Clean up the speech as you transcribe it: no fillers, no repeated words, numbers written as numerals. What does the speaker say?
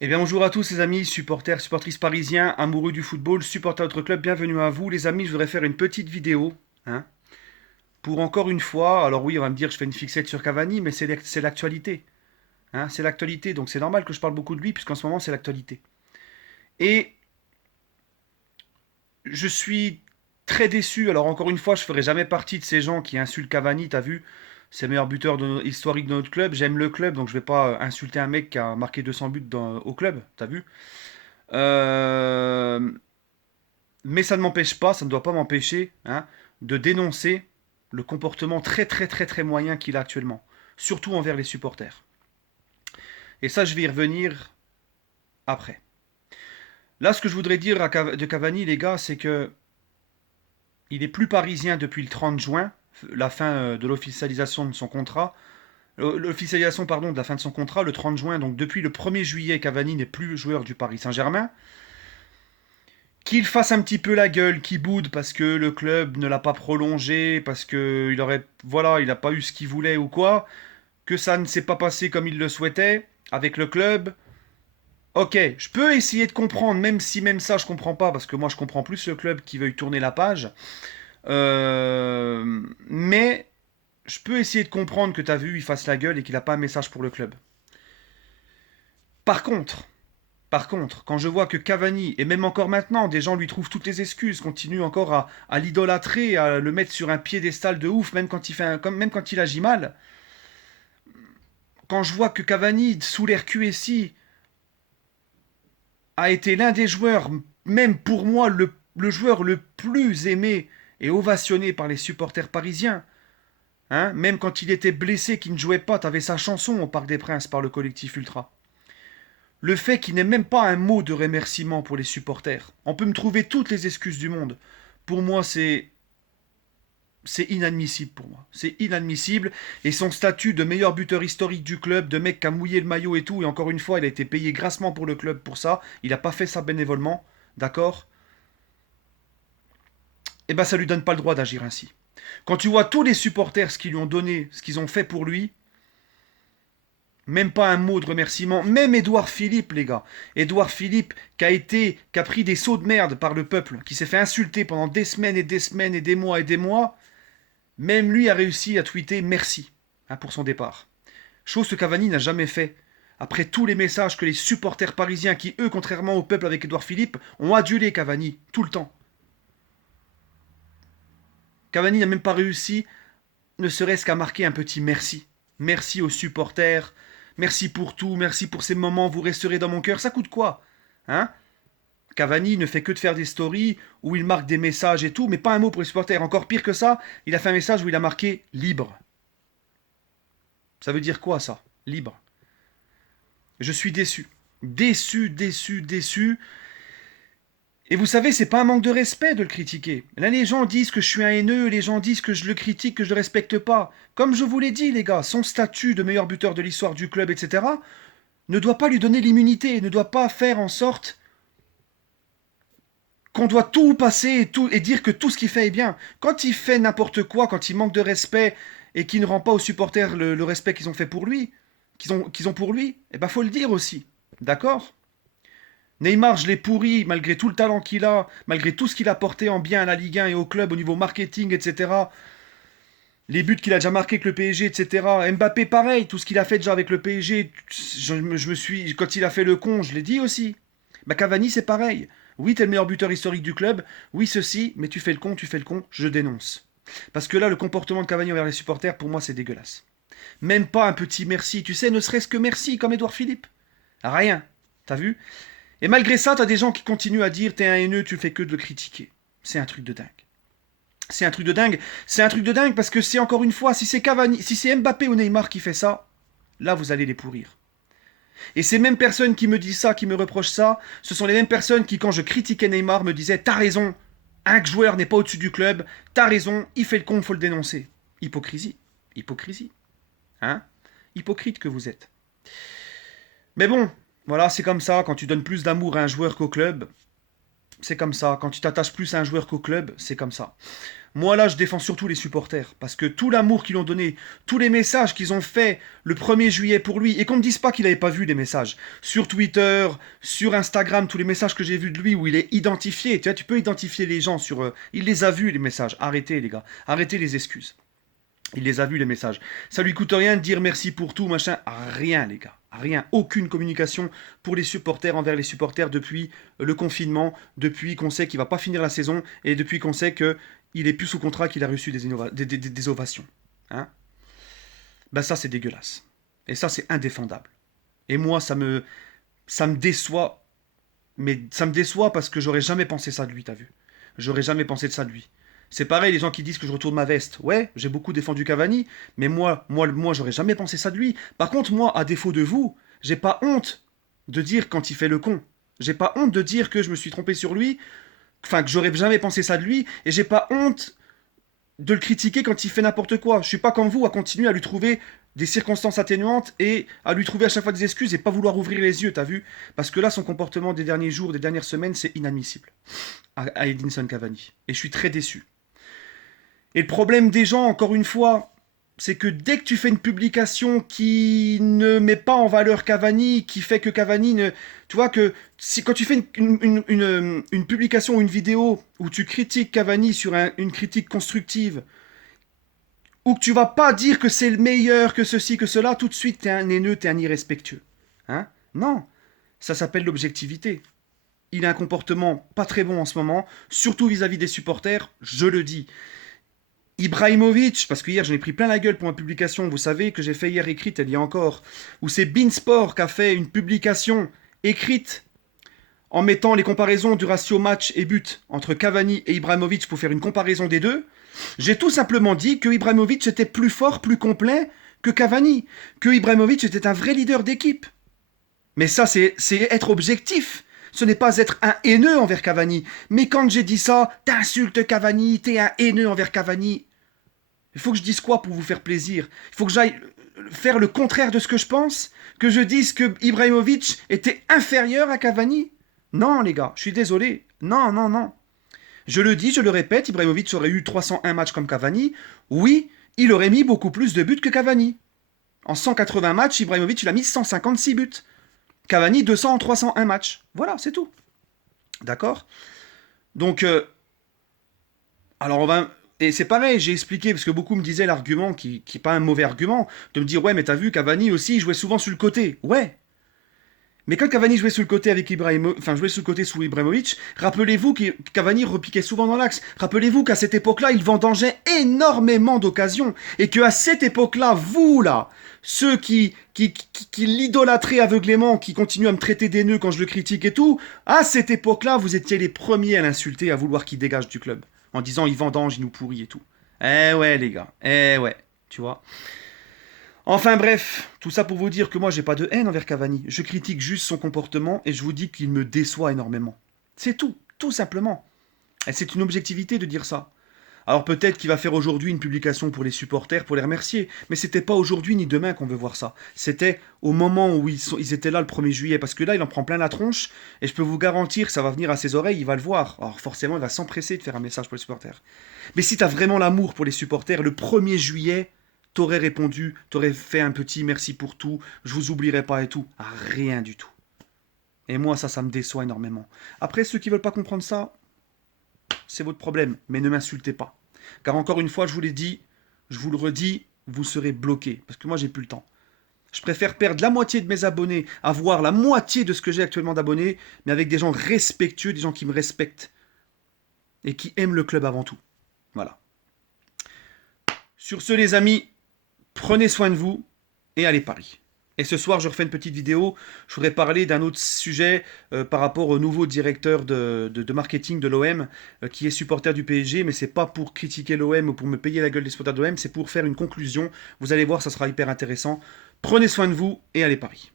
Eh bien bonjour à tous les amis, supporters, supportrices parisiens, amoureux du football, supporters de notre club, bienvenue à vous les amis, je voudrais faire une petite vidéo, hein, pour encore une fois, alors oui on va me dire je fais une fixette sur Cavani, mais c'est l'actualité, hein, c'est l'actualité, donc c'est normal que je parle beaucoup de lui, puisqu'en ce moment c'est l'actualité. Et je suis très déçu, alors encore une fois je ferai jamais partie de ces gens qui insultent Cavani, t'as vu, c'est le meilleur buteur historique de notre club, j'aime le club, donc je vais pas insulter un mec qui a marqué 200 buts au club, t'as vu. Euh, Mais ça ne m'empêche pas, ça ne doit pas m'empêcher, hein, de dénoncer le comportement très très très très moyen qu'il a actuellement, surtout envers les supporters. Et ça, je vais y revenir après. Là, ce que je voudrais dire de Cavani, les gars, c'est que il est plus parisien depuis le 30 juin, la fin de l'officialisation de son contrat. L'officialisation, pardon, de la fin de son contrat, le 30 juin, donc depuis le 1er juillet, Cavani n'est plus joueur du Paris Saint-Germain. Qu'il fasse un petit peu la gueule, qu'il boude parce que le club ne l'a pas prolongé, parce que il aurait, voilà, il n'a pas eu ce qu'il voulait ou quoi, que ça ne s'est pas passé comme il le souhaitait avec le club. Ok, je peux essayer de comprendre, même si même ça je comprends pas, parce que moi je comprends plus le club qui veuille tourner la page. Mais je peux essayer de comprendre que t'as vu, il fasse la gueule et qu'il n'a pas un message pour le club. Par contre, Par contre, quand je vois que Cavani, et même encore maintenant, des gens lui trouvent toutes les excuses, continuent encore à l'idolâtrer, à le mettre sur un piédestal de ouf, même quand même quand il agit mal, quand je vois que Cavani, sous l'ère QSI, a été l'un des joueurs, même pour moi, le joueur le plus aimé et ovationné par les supporters parisiens, hein, même quand il était blessé, qu'il ne jouait pas, t'avais sa chanson au Parc des Princes par le collectif Ultra. Le fait qu'il n'ait même pas un mot de remerciement pour les supporters. On peut me trouver toutes les excuses du monde. Pour moi, c'est inadmissible pour moi. C'est inadmissible. Et son statut de meilleur buteur historique du club, de mec qui a mouillé le maillot et tout, et encore une fois, il a été payé grassement pour le club pour ça. Il n'a pas fait ça bénévolement. D'accord. Eh ben, ça lui donne pas le droit d'agir ainsi. Quand tu vois tous les supporters ce qu'ils lui ont donné, ce qu'ils ont fait pour lui, même pas un mot de remerciement. Même Édouard Philippe, les gars. Édouard Philippe qui a pris des sauts de merde par le peuple, qui s'est fait insulter pendant des semaines et des semaines et des mois. Même lui a réussi à tweeter merci, hein, pour son départ. Chose que Cavani n'a jamais fait. Après tous les messages que les supporters parisiens, qui eux, contrairement au peuple avec Édouard Philippe, ont adulé Cavani tout le temps. Cavani n'a même pas réussi, ne serait-ce qu'à marquer un petit merci. Merci aux supporters, merci pour tout, merci pour ces moments, vous resterez dans mon cœur. Ça coûte quoi, hein? Cavani ne fait que de faire des stories où il marque des messages et tout, mais pas un mot pour les supporters. Encore pire que ça, il a fait un message où il a marqué libre. Ça veut dire quoi ça? Libre. Je suis déçu. Déçu, déçu, déçu. Et vous savez, c'est pas un manque de respect de le critiquer. Là, les gens disent que je suis un haineux, les gens disent que je le critique, que je le respecte pas. Comme je vous l'ai dit, les gars, son statut de meilleur buteur de l'histoire du club, etc., ne doit pas lui donner l'immunité, ne doit pas faire en sorte qu'on doit tout passer et dire que tout ce qu'il fait est bien. Quand il fait n'importe quoi, quand il manque de respect et qu'il ne rend pas aux supporters le respect qu'ils ont fait pour lui, qu'ils ont pour lui, eh ben faut le dire aussi. D'accord. Neymar, je l'ai pourri, malgré tout le talent qu'il a, malgré tout ce qu'il a porté en bien à la Ligue 1 et au club au niveau marketing, etc. Les buts qu'il a déjà marqués avec le PSG, etc. Mbappé, pareil, tout ce qu'il a fait déjà avec le PSG, je me suis, quand il a fait le con, je l'ai dit aussi. Bah Cavani, c'est pareil. Oui, t'es le meilleur buteur historique du club, oui, ceci, mais tu fais le con, je dénonce. Parce que là, le comportement de Cavani envers les supporters, pour moi, c'est dégueulasse. Même pas un petit merci, tu sais, ne serait-ce que merci, comme Édouard Philippe. Rien. T'as vu? Et malgré ça, t'as des gens qui continuent à dire t'es un haineux, tu fais que de le critiquer. C'est un truc de dingue. C'est un truc de dingue. C'est un truc de dingue parce que c'est encore une fois, si c'est Cavani, si c'est Mbappé ou Neymar qui fait ça, là vous allez les pourrir. Et ces mêmes personnes qui me disent ça, qui me reprochent ça, ce sont les mêmes personnes qui, quand je critiquais Neymar, me disaient t'as raison, un joueur n'est pas au-dessus du club, t'as raison, il fait le con, faut le dénoncer. Hypocrisie. Hypocrisie. Hein? Hypocrite que vous êtes. Mais bon, voilà, c'est comme ça, quand tu donnes plus d'amour à un joueur qu'au club, c'est comme ça. Quand tu t'attaches plus à un joueur qu'au club, c'est comme ça. Moi là, je défends surtout les supporters, parce que tout l'amour qu'ils ont donné, tous les messages qu'ils ont fait le 1er juillet pour lui, et qu'on ne me dise pas qu'il n'avait pas vu les messages, sur Twitter, sur Instagram, tous les messages que j'ai vus de lui, où il est identifié, tu vois, tu peux identifier les gens sur... il les a vus les messages, arrêtez les gars, arrêtez les excuses. Il les a vus les messages. Ça lui coûte rien de dire merci pour tout, machin. Rien les gars. Rien. Aucune communication pour les supporters envers les supporters depuis le confinement, depuis qu'on sait qu'il va pas finir la saison et depuis qu'on sait qu'il est plus sous contrat, qu'il a reçu des ovations. Hein, ben ça c'est dégueulasse. Et ça c'est indéfendable. Et moi ça me déçoit. Mais ça me déçoit parce que j'aurais jamais pensé ça de lui, t'as vu. J'aurais jamais pensé de ça de lui. C'est pareil, les gens qui disent que je retourne ma veste. Ouais, j'ai beaucoup défendu Cavani, mais moi, j'aurais jamais pensé ça de lui. Par contre, moi, à défaut de vous, j'ai pas honte de dire quand il fait le con. J'ai pas honte de dire que je me suis trompé sur lui, enfin que j'aurais jamais pensé ça de lui, et j'ai pas honte de le critiquer quand il fait n'importe quoi. Je suis pas comme vous à continuer à lui trouver des circonstances atténuantes et à lui trouver à chaque fois des excuses et pas vouloir ouvrir les yeux, t'as vu? Parce que là, son comportement des derniers jours, des dernières semaines, c'est inadmissible à Edinson Cavani. Et je suis très déçu. Et le problème des gens, encore une fois, c'est que dès que tu fais une publication qui ne met pas en valeur Cavani, qui fait que Cavani ne... Tu vois que si, quand tu fais une publication ou une vidéo où tu critiques Cavani sur une critique constructive, ou que tu vas pas dire que c'est le meilleur, que ceci, que cela, tout de suite t'es un haineux, t'es un irrespectueux. Hein? Non, ça s'appelle l'objectivité. Il a un comportement pas très bon en ce moment, surtout vis-à-vis des supporters, je le dis. Ibrahimovic, parce que hier j'en ai pris plein la gueule pour ma publication, vous savez, que j'ai fait hier écrite, il y a encore, où c'est Beansport qui a fait une publication écrite en mettant les comparaisons du ratio match et but entre Cavani et Ibrahimovic pour faire une comparaison des deux. J'ai tout simplement dit que Ibrahimovic était plus fort, plus complet que Cavani, que Ibrahimovic était un vrai leader d'équipe. Mais ça, c'est être objectif. Ce n'est pas être un haineux envers Cavani. Mais quand j'ai dit ça, t'insultes Cavani, t'es un haineux envers Cavani. Il faut que je dise quoi pour vous faire plaisir? Il faut que j'aille faire le contraire de ce que je pense? Que je dise que Ibrahimovic était inférieur à Cavani? Non, les gars, je suis désolé. Non, non, non. Je le dis, je le répète, Ibrahimovic aurait eu 301 matchs comme Cavani. Oui, il aurait mis beaucoup plus de buts que Cavani. En 180 matchs, Ibrahimovic il a mis 156 buts. Cavani 200 en 301 matchs. Voilà, c'est tout. D'accord? Donc, alors on va... Et c'est pareil, j'ai expliqué, parce que beaucoup me disaient l'argument, qui n'est pas un mauvais argument, de me dire, ouais, mais t'as vu, Cavani aussi, il jouait souvent sur le côté. Ouais. Mais quand Cavani jouait sur le côté avec jouait sur le côté sous Ibrahimovic, rappelez-vous que Cavani repiquait souvent dans l'axe. Rappelez-vous qu'à cette époque-là, il vendangeait énormément d'occasions. Et qu'à cette époque-là, vous, là, ceux qui l'idolâtraient aveuglément, qui continuent à me traiter d'haineux quand je le critique et tout, à cette époque-là, vous étiez les premiers à l'insulter, à vouloir qu'il dégage du club. En disant, il vendange, il nous pourrit et tout. Eh ouais, les gars. Eh ouais. Tu vois. Enfin bref, tout ça pour vous dire que moi j'ai pas de haine envers Cavani. Je critique juste son comportement et je vous dis qu'il me déçoit énormément. C'est tout simplement. Et c'est une objectivité de dire ça. Alors peut-être qu'il va faire aujourd'hui une publication pour les supporters, pour les remercier, mais c'était pas aujourd'hui ni demain qu'on veut voir ça. C'était au moment où ils étaient là le 1er juillet, parce que là il en prend plein la tronche, et je peux vous garantir que ça va venir à ses oreilles, il va le voir. Alors forcément il va s'empresser de faire un message pour les supporters. Mais si t'as vraiment l'amour pour les supporters, le 1er juillet, t'aurais répondu, t'aurais fait un petit merci pour tout, je vous oublierai pas et tout. Rien du tout. Et moi ça me déçoit énormément. Après ceux qui veulent pas comprendre ça, c'est votre problème, mais ne m'insultez pas. Car encore une fois, je vous l'ai dit, je vous le redis, vous serez bloqué, parce que moi j'ai plus le temps. Je préfère perdre la moitié de mes abonnés, avoir la moitié de ce que j'ai actuellement d'abonnés, mais avec des gens respectueux, des gens qui me respectent, et qui aiment le club avant tout. Voilà. Sur ce les amis, prenez soin de vous, et allez Paris. Et ce soir, je refais une petite vidéo. Je voudrais parler d'un autre sujet par rapport au nouveau directeur de marketing de l'OM qui est supporter du PSG. Mais c'est pas pour critiquer l'OM ou pour me payer la gueule des supporters de l'OM. C'est pour faire une conclusion. Vous allez voir, ça sera hyper intéressant. Prenez soin de vous et allez Paris.